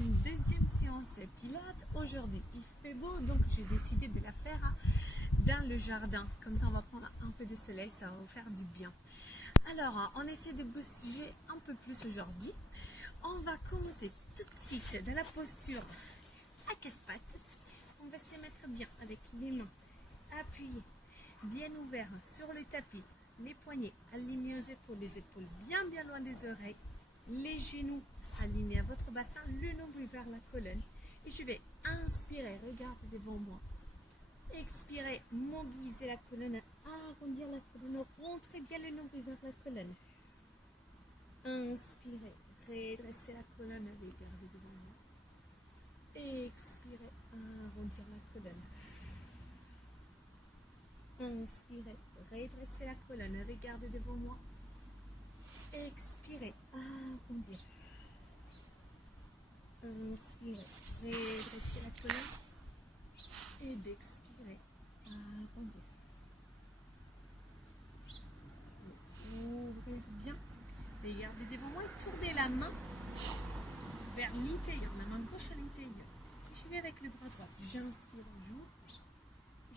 une deuxième séance pilates. Aujourd'hui, il fait beau, donc j'ai décidé de la faire dans le jardin. Comme ça, on va prendre un peu de soleil, ça va vous faire du bien. Alors, on essaie de bouger un peu plus aujourd'hui. On va commencer tout de suite dans la posture à quatre pattes. On va se mettre bien avec les mains appuyées, bien ouvertes sur le tapis. Les poignets alignés aux épaules, les épaules bien loin des oreilles. Les genoux alignés à votre bassin, le nombril vers la colonne. Et je vais inspirer, regardez devant moi. Expirez, mobiliser la colonne, arrondir la colonne, rentrez bien le nombril vers la colonne. Inspirez, redressez la colonne, regardez devant moi. Expirez, arrondir la colonne. Inspirez, redressez la colonne, regardez devant moi. Expirez, arrondir. Inspirez, redressez la colonne. Et d'expirer, arrondir. Ouvrez bien. Regardez devant moi et tournez la main vers l'intérieur, la main gauche à l'intérieur. Je vais avec le bras droit. J'inspire, j'ouvre.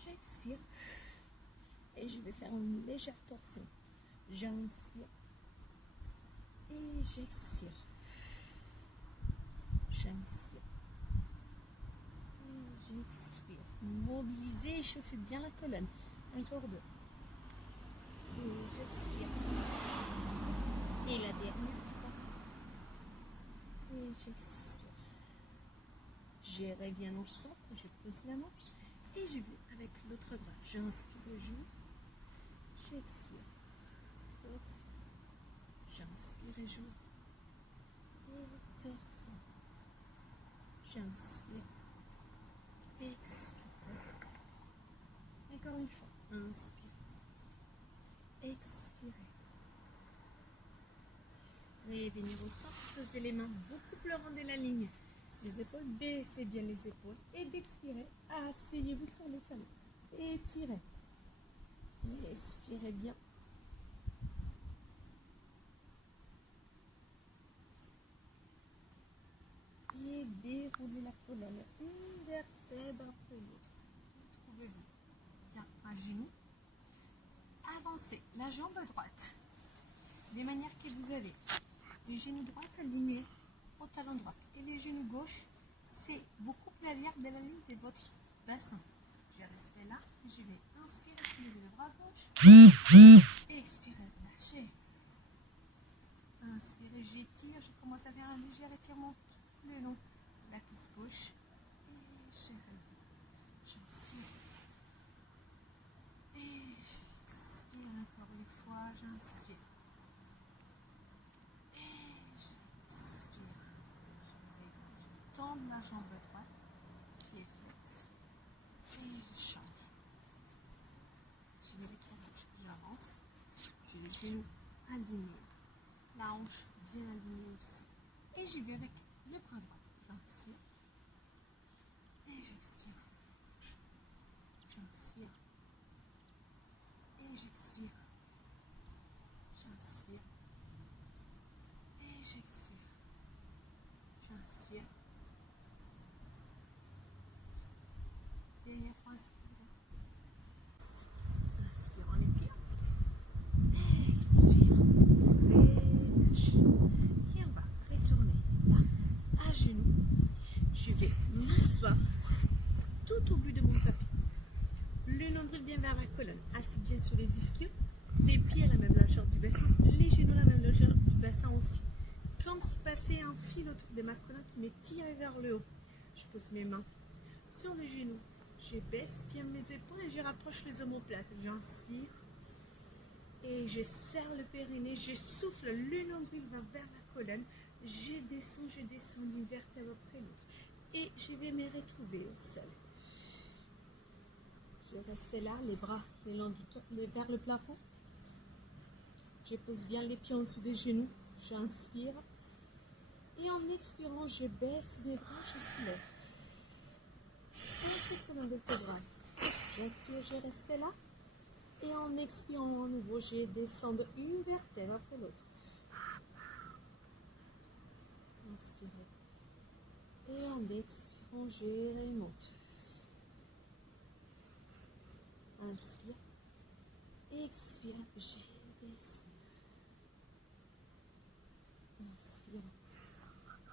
J'expire. Et je vais faire une légère torsion. J'inspire. Et j'expire. J'inspire. Et j'expire. Mobilisez, échauffez bien la colonne. Encore deux. Et j'expire. Et la dernière fois. Et j'expire. Je reviens au centre, je pose la main. Et je vais avec l'autre bras. J'inspire, j'ouvre. J'expire. J'inspire et j'ouvre. Et torsion. J'inspire. Expire. Encore une fois. Inspire. Expirez. Revenir au centre. Posez les mains beaucoup plus loin de la ligne. Les épaules, baissez bien les épaules. Et d'expirer, asseyez-vous sur les talons. Étirez. Expirez bien. Et déroulez la colonne. Une vertèbre après l'autre. Trouvez-vous bien un genou. Avancez la jambe droite. De manière que vous avez les genoux droits alignés au talon droit. Et les genoux gauche, c'est beaucoup plus à l'arrière de la ligne de votre bassin. Je vais rester là. Je vais inspirer, soulever le bras gauche. Expirez, lâchez. Inspirez, j'étire. Je commence à faire un léger étirement tout le long de la cuisse gauche. Et je reviens. J'inspire. Et j'expire encore une fois. J'inspire. Et j'expire. Je tends ma jambe droite qui est faite. Et je change. Je vais avec la gauche. J'avance. J'ai les genoux alignés. La hanche bien alignée aussi. Et j'y vais avec le bras droit. J'inspire. Et j'expire. J'inspire. Et j'expire. J'inspire. Et j'expire. J'inspire. Dernière fois, inspire. Inspire, on étire. Expire. Relâche. Et on va retourner là, à genoux. Je vais m'asseoir tout au bout de mon tapis. Le nombril bien vers la colonne. Assis bien sur les ischios. Les pieds à la même largeur du bassin. Les genoux à la même largeur du bassin aussi. Comme si passait un fil autour de ma colonne qui me tire vers le haut. Je pose mes mains sur les genoux. Je baisse bien mes épaules et je rapproche les omoplates. J'inspire. Et je serre le périnée. Je souffle. Le nombril va vers la colonne. Je descends d'une vertèbre après l'autre. Et je vais me retrouver au sol. Je reste là, les bras vers le plafond. Je pose bien les pieds en dessous des genoux. J'inspire. Et en expirant, je baisse mes bras, je soulève. Ensuite, comme avec les bras. J'inspire, je reste là. Et en expirant à nouveau, je descends une vertèbre après l'autre. Inspirez. en expirant, je remonte. Inspire. Expire, je descends. Inspire.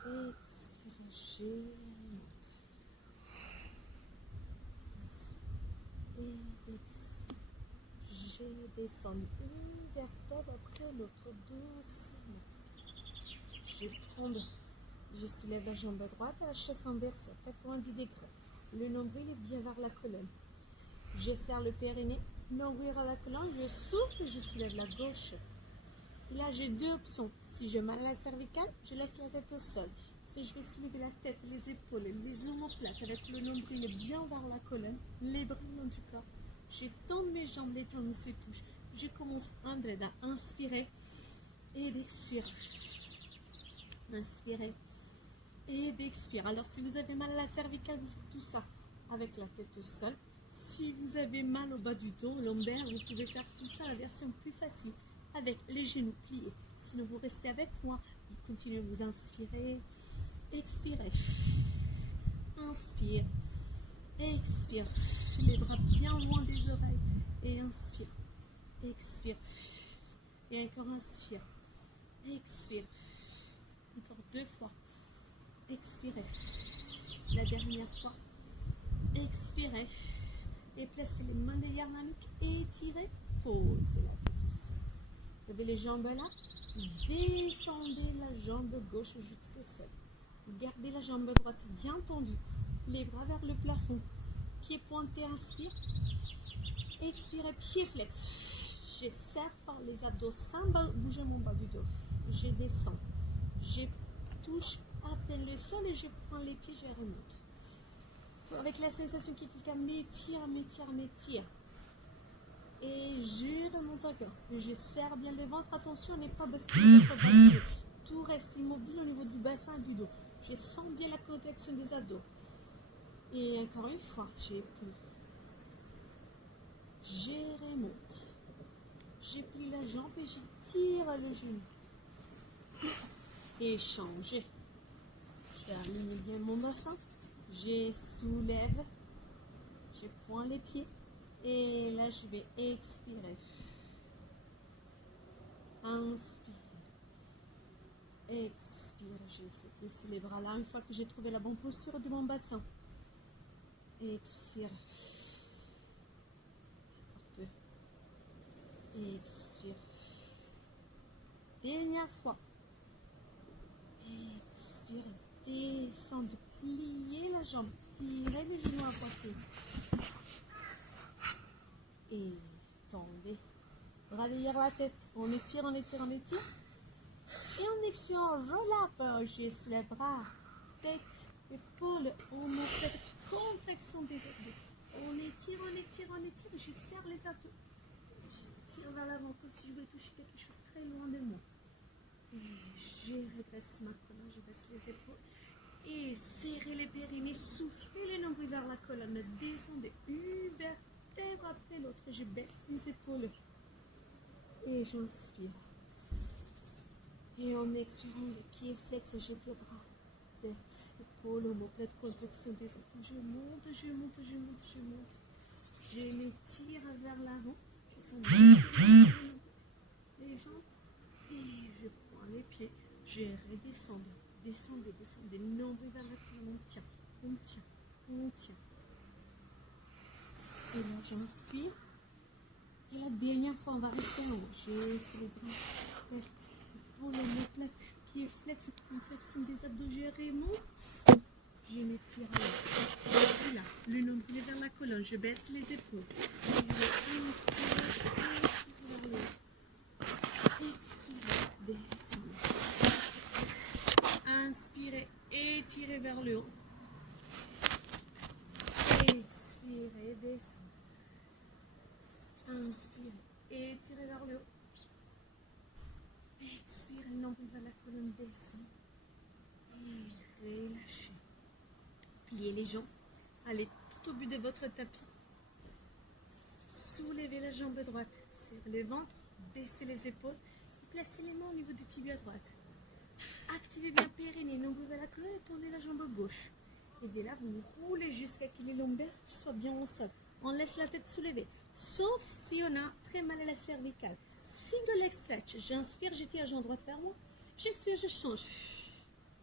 Expire, je remonte. Et expire. Je descends une vertèbre après l'autre doucement. Je vais prendre, je soulève la jambe droite à la chaise renversée à 90 degrés. Le nombril est bien vers la colonne. Je serre le périnée, nombril vers la colonne, je souffle, je soulève la gauche. Et là, j'ai deux options. Si j'ai mal à la cervicale, je laisse la tête au sol. Si je vais soulever la tête, les épaules, les omoplates avec le nombril bien vers la colonne, les bras le long du corps, j'étends mes jambes, les talons se touchent. Je commence à inspirer et d'expirer. Inspirez et d'expirer. Alors, si vous avez mal à la cervicale, vous faites tout ça avec la tête au sol. Si vous avez mal au bas du dos, lombaire, vous pouvez faire tout ça, la version plus facile, avec les genoux pliés. Sinon, vous restez avec moi. Vous continuez à vous inspirer, expirez. Inspire, expire. Les bras bien loin des oreilles. Et inspire, expire. Et encore inspire, expire. Encore deux fois. Expirez. La dernière fois. Expirez. Et placez les mains derrière la nuque. Étirez. Posez la tête douce. Vous avez les jambes là. Descendez la jambe gauche jusqu'au sol. Gardez la jambe droite bien tendue. Les bras vers le plafond. Pied pointé, inspire. Expirez, pied flex. Je serre par les abdos sans bouger mon bas du dos. Je descends. Je touche à peine le sol et je prends les pieds, je remonte. Avec la sensation qui est m'étire. Et je remonte encore. Je serre bien le ventre. Attention, on n'est pas basculé votre bascule. Tout reste immobile au niveau du bassin et du dos. Je sens bien la contraction des abdos. Et encore une fois, j'ai pris. Je remonte. J'ai pris la jambe et je tire le genou. Et changer. J'aligne bien mon bassin. Je soulève. Je prends les pieds. Et là, je vais expirer. Inspire. Expire. J'essaie de baisser les bras là une fois que j'ai trouvé la bonne posture de mon bassin. Expire. Encore deux. Expire. Dernière fois. Expire. Descendez. Pliez la jambe. Tirez le genou à poitrine. Et tombez. Bras derrière la tête. On étire. Et on expire, on relâche. Je soulève bras, tête, épaules. On fait contraction des abdos. On étire. Je serre les abdos. Je tire vers l'avant comme si je voulais toucher quelque chose très loin de moi. Et je redresse ma colonne, je baisse les épaules. Et serrez les périnées, soufflez les nombrils vers la colonne. Descendez une vertèbre après l'autre. Je baisse mes épaules. Et j'inspire. Et en expirant, les pieds flex, je les bras. Tête, épaules, omoplate, contraction des épaules. Je monte. Je m'étire vers l'avant. Je sens bien les jambes. Et je prends les pieds. Je redescends. Descendez. Nombril vers la colonne. On tient. Et là, j'inspire. Et la dernière fois, on va rester en haut. J'ai sur les bras. Pour l'omoplate, pied flex, contraction des abdos, je remonte. Je m'étire là. Le nombril est vers la colonne. Je baisse les épaules. Je inspire vers le haut. Expire, descendez. Inspirez, étirez vers le haut. Expirez, descendez. Inspirez, étirez vers le haut. Expirez, nombril vers la colonne, descend. Et relâchez. Pliez les jambes. Allez tout au bout de votre tapis. Soulevez la jambe droite. Serrez le ventre. Baissez les épaules. Placez les mains au niveau du tibia droite. Activez bien périnée, nombril vers la colonne et tournez la jambe gauche. Et dès là, vous roulez jusqu'à ce que les lombaires soient bien au sol. On laisse la tête soulevée. Sauf si on a très mal à la cervicale. Single leg stretch. J'inspire, j'étire jambe droite vers moi. J'expire, je change.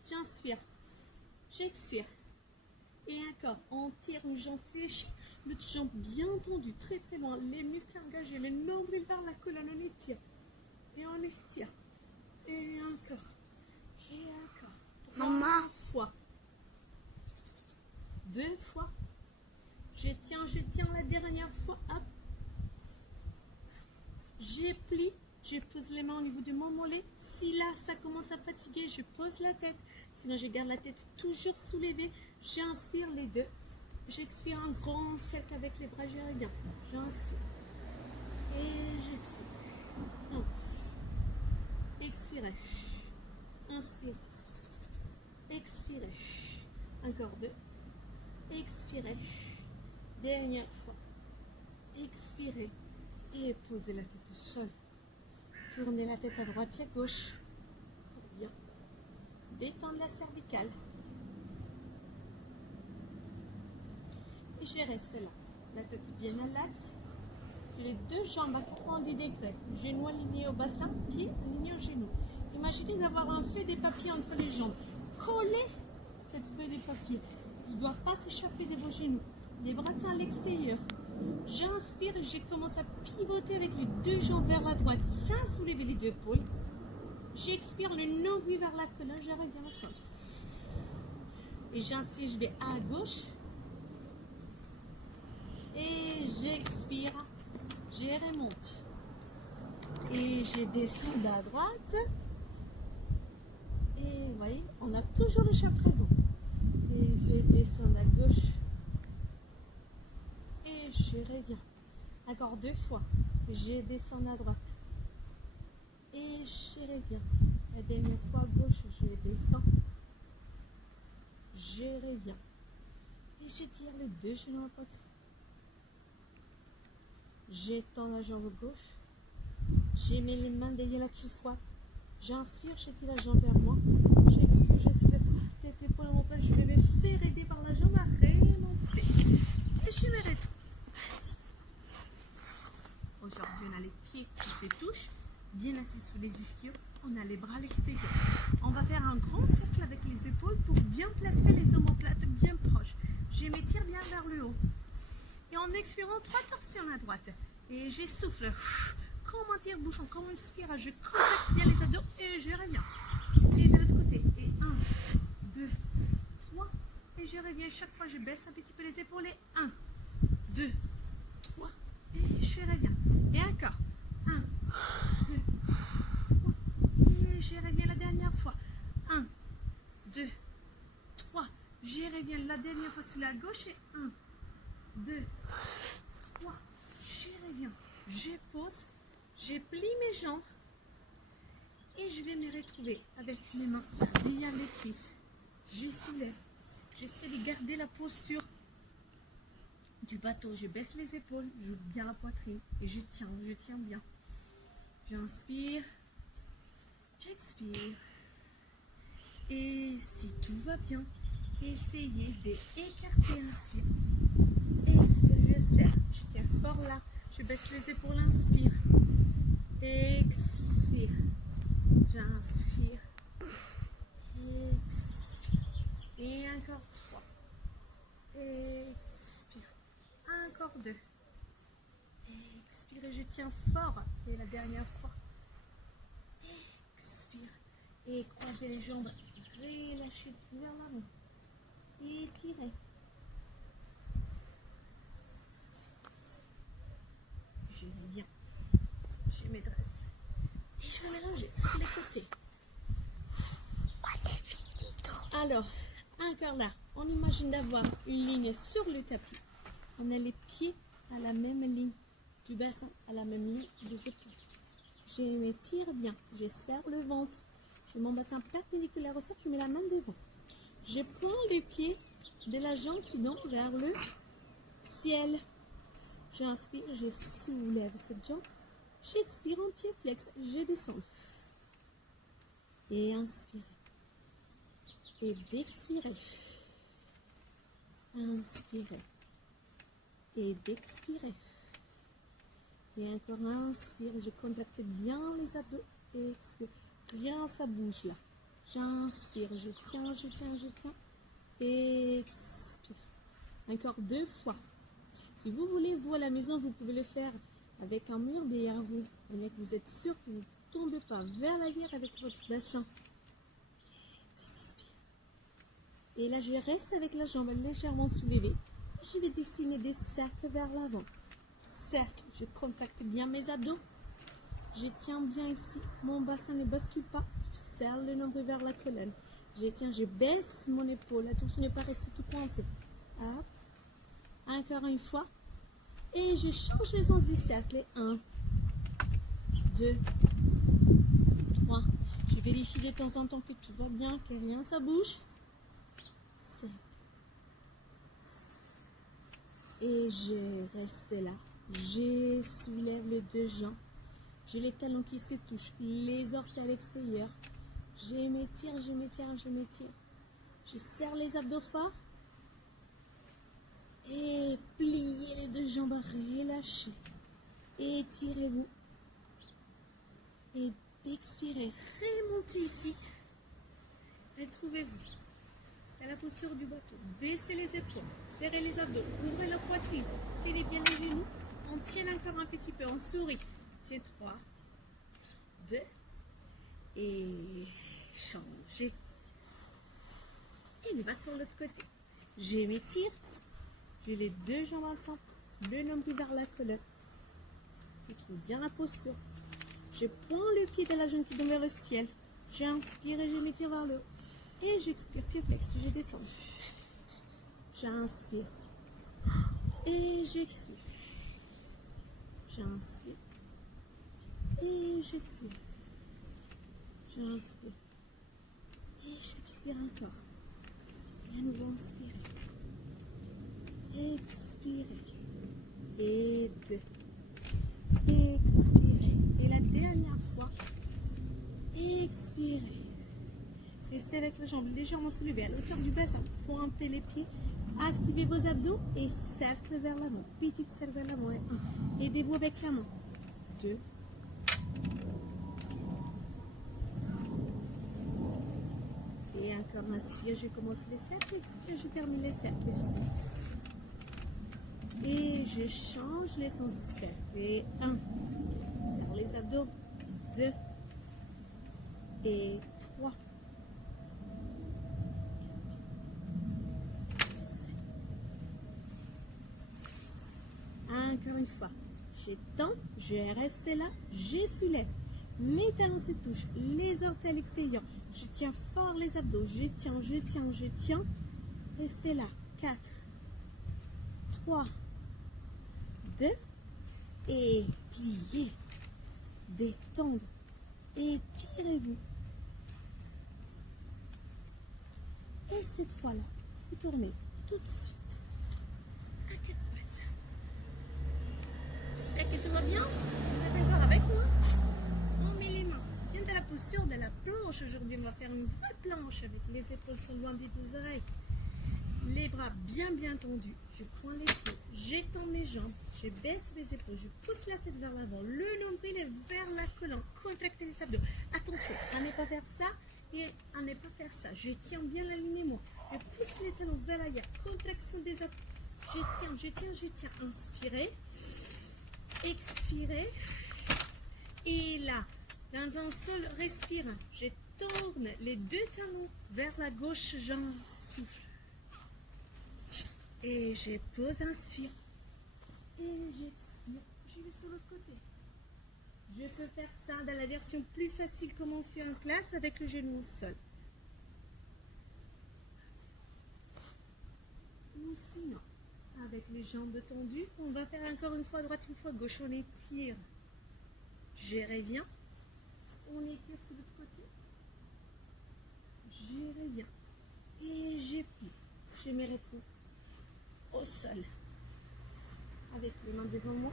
J'inspire. J'expire. Et encore, on tire une jambe fléchie, l'autre jambe bien tendue, très très loin. Les muscles engagés, les nombrils vers la colonne, on étire. Et on étire. Et encore. Et encore. Maman. 3 fois. 2 fois. Je tiens la dernière fois. Hop. Je plie. Je pose les mains au niveau de mon mollet. Si là, ça commence à fatiguer, je pose la tête. Sinon, je garde la tête toujours soulevée. J'inspire les deux. J'expire un grand cercle avec les bras gériens. J'inspire. Et j'expire. Expirez. Inspirez. Expirez. Encore 2. Expirez. Dernière fois. Expirez. Et posez la tête au sol. Tournez la tête à droite et à gauche. Bien. Détendre la cervicale. Et je reste là. La tête bien à l'axe. Les deux jambes à 90 degrés. Genoux alignés au bassin, pieds alignés au genou. Imaginez d'avoir un feu des papiers entre les jambes. Collez cette feuille de papier. Il ne doit pas s'échapper de vos genoux. Les bras sont à l'extérieur. J'inspire et je commence à pivoter avec les deux jambes vers la droite sans soulever les deux épaules. J'expire le nombril vers la colonne, je reviens au centre. Et j'inspire, je vais à gauche. Et j'expire, je remonte. Et je descends à droite. Et vous voyez, on a toujours le chat présent. Et je descends à gauche. Et je reviens. Encore 2 fois. Je descends à droite. Et je reviens. La dernière fois à gauche, je descends. Je reviens. Et je tire les deux genoux à poitrine. J'étends la jambe gauche. Je mets les mains derrière la cuisse droite. J'inspire, je tire la jambe vers moi. J'expire, je soulève tête, épaule, mon père. Je vais me faire aider par la jambe à remonter. Et je me retrouve. Assis. Aujourd'hui, on a les pieds qui se touchent. Bien assis sous les ischios. On a les bras à l'extérieur. On va faire un grand cercle avec les épaules pour bien placer les omoplates bien proches. Je m'étire bien vers le haut. Et en expirant, 3 torsions à droite. Et j'essouffle. Comme un tire-bouchon, comme un spirale. Je contracte bien les abdos et je reviens. Et de l'autre côté. Et 1, 2, 3. Et je reviens. Chaque fois, je baisse un petit peu les épaules. Et 1, 2, 3. Et je reviens. Et encore. 1, 2, 3. Et je reviens la dernière fois. 1, 2, 3. Je reviens la dernière fois sur la gauche. Et 1, 2, 3, je reviens, je pose, je plie mes jambes et je vais me retrouver avec mes mains derrière les cuisses. Je soulève, j'essaie de garder la posture du bateau. Je baisse les épaules, j'ouvre bien la poitrine et je tiens bien. J'inspire, j'expire. Et si tout va bien, essayez d'écarter l'inspire. Expire, je serre, je tiens fort là, je baisse les épaules, inspire, expire, j'inspire, expire, et encore 3, expire, encore 2, expire, et je tiens fort, et la dernière fois, expire, et croisez les jambes, relâchez tout vers l'avant, étirez. Je viens, je me dresse et je vais mélanger sur les côtés. Alors, encore là, on imagine d'avoir une ligne sur le tapis. On a les pieds à la même ligne du bassin, à la même ligne des épaules. Je m'étire bien, je serre le ventre. J'ai mon bassin perpendiculaire au sol, je mets la main devant. Je prends les pieds de la jambe qui donne vers le ciel. J'inspire, je soulève cette jambe. J'expire en pied flex, je descends. Et inspire. Et d'expirer. Inspirez. Et d'expirer. Et encore inspire. Je contacte bien les abdos. Et expire. Rien, ça bouge là. J'inspire. Je tiens, je tiens, je tiens. Et expire. Encore 2 fois. Si vous voulez, vous à la maison, vous pouvez le faire avec un mur derrière vous. Vous êtes sûr que vous ne tombez pas vers l'arrière avec votre bassin. Expire. Et là, je reste avec la jambe légèrement soulevée. Je vais dessiner des cercles vers l'avant. Cercle, je contacte bien mes abdos. Je tiens bien ici. Mon bassin ne bascule pas. Je serre le nombril vers la colonne. Je tiens, je baisse mon épaule. Attention de ne pas rester tout coincé. Hop. Encore une fois. Et je change le sens du cercle. 1, 2, 3. Je vérifie de temps en temps que tout va bien, que rien ça bouge. 5. Et je reste là. Je soulève les 2 jambes. J'ai les talons qui se touchent, les orteils à l'extérieur. Je m'étire, je m'étire, je m'étire. Je serre les abdos forts. Et pliez les 2 jambes, relâchez. Étirez-vous. Et expirez. Remontez ici. Retrouvez-vous à la posture du bateau. Baissez les épaules. Serrez les abdos. Ouvrez la poitrine. Tenez bien les genoux. On tient encore un petit peu. On sourit. Tiens, 3, 2. Et changez. Et on va sur l'autre côté. Je m'étire. J'ai les 2 jambes ensemble, le nombril vers la colonne. Je trouve bien la posture. Je prends le pied de la jambe qui tombe vers le ciel. J'inspire et je m'étire vers le haut. Et j'expire, pied flex, je descends. J'inspire. Et j'expire. J'inspire. Et j'expire. J'inspire. Et j'expire encore. Et à nouveau inspirer. Expirez. Et 2. Expirez. Et la dernière fois. Expirez. Restez avec la jambe légèrement soulevée à l'auteur du bassin. Pointez les pieds. Activez vos abdos et cercle vers l'avant. Petite cercle vers l'avant. Aidez-vous avec la main. 2. Et encore inspire. Je commence les cercles. Expire. Je termine les cercles. 6. Et je change l'essence du cercle. Et 1. Serre les abdos. 2. Et 3. Encore une fois. J'étends. Je reste là. Je soulève. Mes talons se touchent. Les orteils à l'extérieur. Je tiens fort les abdos. Je tiens, je tiens, je tiens. Restez là. 4. 3. 2 et pliez, détendre, étirez-vous. Et cette fois-là, vous tournez tout de suite à 4 pattes. J'espère que tout va bien. Vous êtes encore avec moi? On met les mains bien dans la posture de la planche. Aujourd'hui, on va faire une vraie planche avec les épaules sont loin des 2 oreilles. Les bras bien tendus. Je prends les pieds, j'étends mes jambes, je baisse les épaules, je pousse la tête vers l'avant, le nombril est vers la colonne, contractez les abdos. Attention à ne pas faire ça et à ne pas faire ça. Je tiens bien l'alignement, je pousse les talons vers l'arrière, contraction des abdos. Je tiens. Inspirez, expirez. Et là, dans un seul respire, je tourne les 2 talons vers la gauche, j'en souffle. Et je pose, inspire. Et j'expire. Je vais sur l'autre côté. Je peux faire ça dans la version plus facile comme on fait en classe avec le genou au sol. Ou sinon, avec les jambes tendues, on va faire encore une fois droite, une fois gauche. On étire. Je reviens. On étire sur l'autre côté. Je reviens. Et je plie. Je me retrouve au sol. Avec les mains devant moi.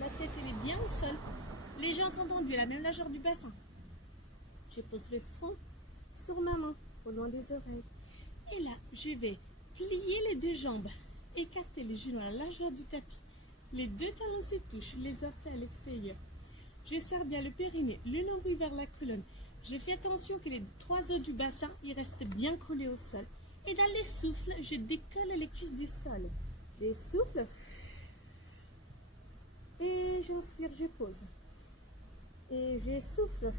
La tête elle est bien au sol. Les jambes sont tendues, la même largeur du bassin. Je pose le front sur ma main, au loin des oreilles. Et là, je vais Pliez les deux jambes. Écartez les genoux à la largeur du tapis. Les deux talons se touchent, les orteils à l'extérieur. Je serre bien le périnée, le nombril vers la colonne. Je fais attention que les trois os du bassin ils restent bien collés au sol. Et dans le souffle, je décolle les cuisses du sol. Je souffle. Et j'inspire, je pose. Et je souffle.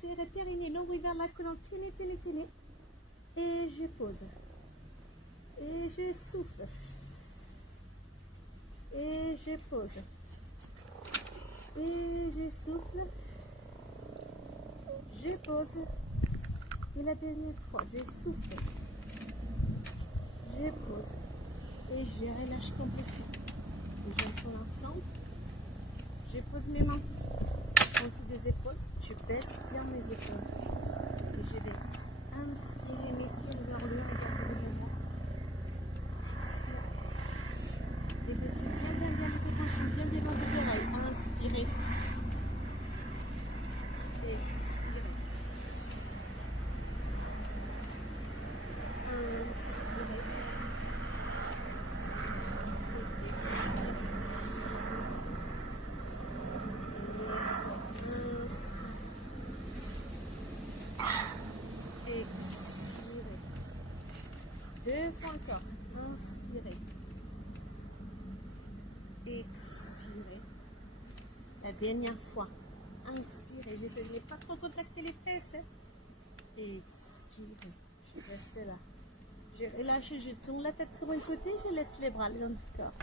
Serre périnée, nombril vers la colonne. Tenez, tenez, tenez. Et je pose. Et je souffle. Et je pose. Et je souffle. Je pose. Et la dernière fois, je souffle. Je pose. Et je relâche complètement. Les jambes sont ensemble. Je pose mes mains en dessous des épaules. Je baisse bien mes épaules. Et je vais inspirer, m'étirer vers le haut, regarder le mouvement. Expire. Et baissez bien, bien, bien les épaules, sont bien devant les oreilles. Inspirez. Expirez. Inspirez. Expirez. Deux fois encore. Inspirez. Expirez. La dernière fois. Inspirez. J'essaie de ne pas trop contracter les fesses. Expirez. Je reste là. Je relâche, je tourne la tête sur un côté, je laisse les bras le long du corps.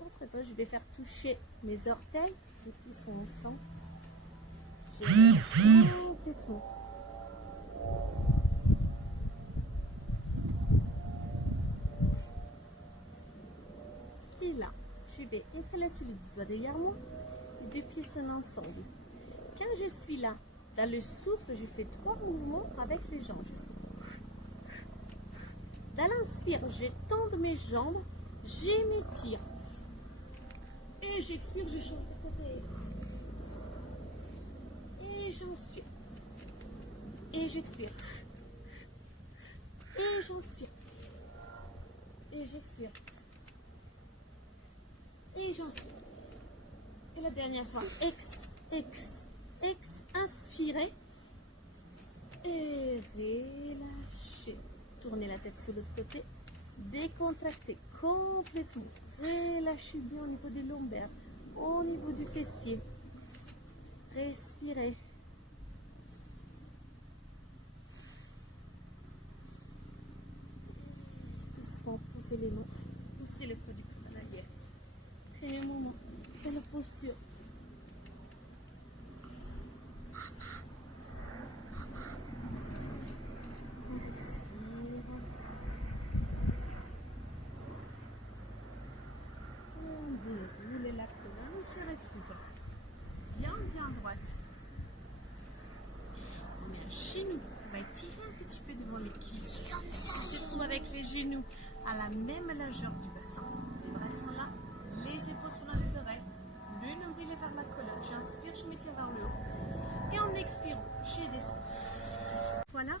Entre-temps, je vais faire toucher mes orteils. Les pieds sont ensemble. Je relâche complètement. Et là, je vais entrelacer les deux doigts derrière moi. Les deux pieds sont ensemble. Quand je suis là, dans le souffle, je fais 3 mouvements avec les jambes. Je souffle. Dans l'inspire, je tends mes jambes, je m'étire. Et j'expire, je change de côté. Et j'inspire. Et j'expire. Et j'inspire. Et j'expire. Et j'inspire. Et la dernière fois, inspirez. Et relâchez. Tournez la tête sur l'autre côté. Décontractez complètement. Relâchez bien au niveau des lombaires, au niveau du fessier. Respirez. Doucement, poussez les mains. Poussez le cou du corps en arrière. Prenez un moment. Prenez la posture. Déroulez la colonne, on se retrouve bien, bien droite. On met un genou, on va étirer un petit peu devant les cuisses. On se trouve avec les genoux à la même largeur du bassin. Les bras sont là, les épaules sont dans les oreilles, le nombril est vers la colonne. J'inspire, je m'étire vers le haut. Et en expirant, je descends. Voilà,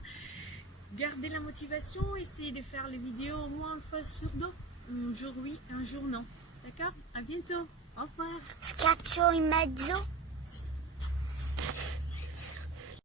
gardez la motivation, essayez de faire les vidéos au moins une fois sur deux. Un jour oui, un jour non. D'accord? À bientôt. Au revoir. Scaccio in mezzo.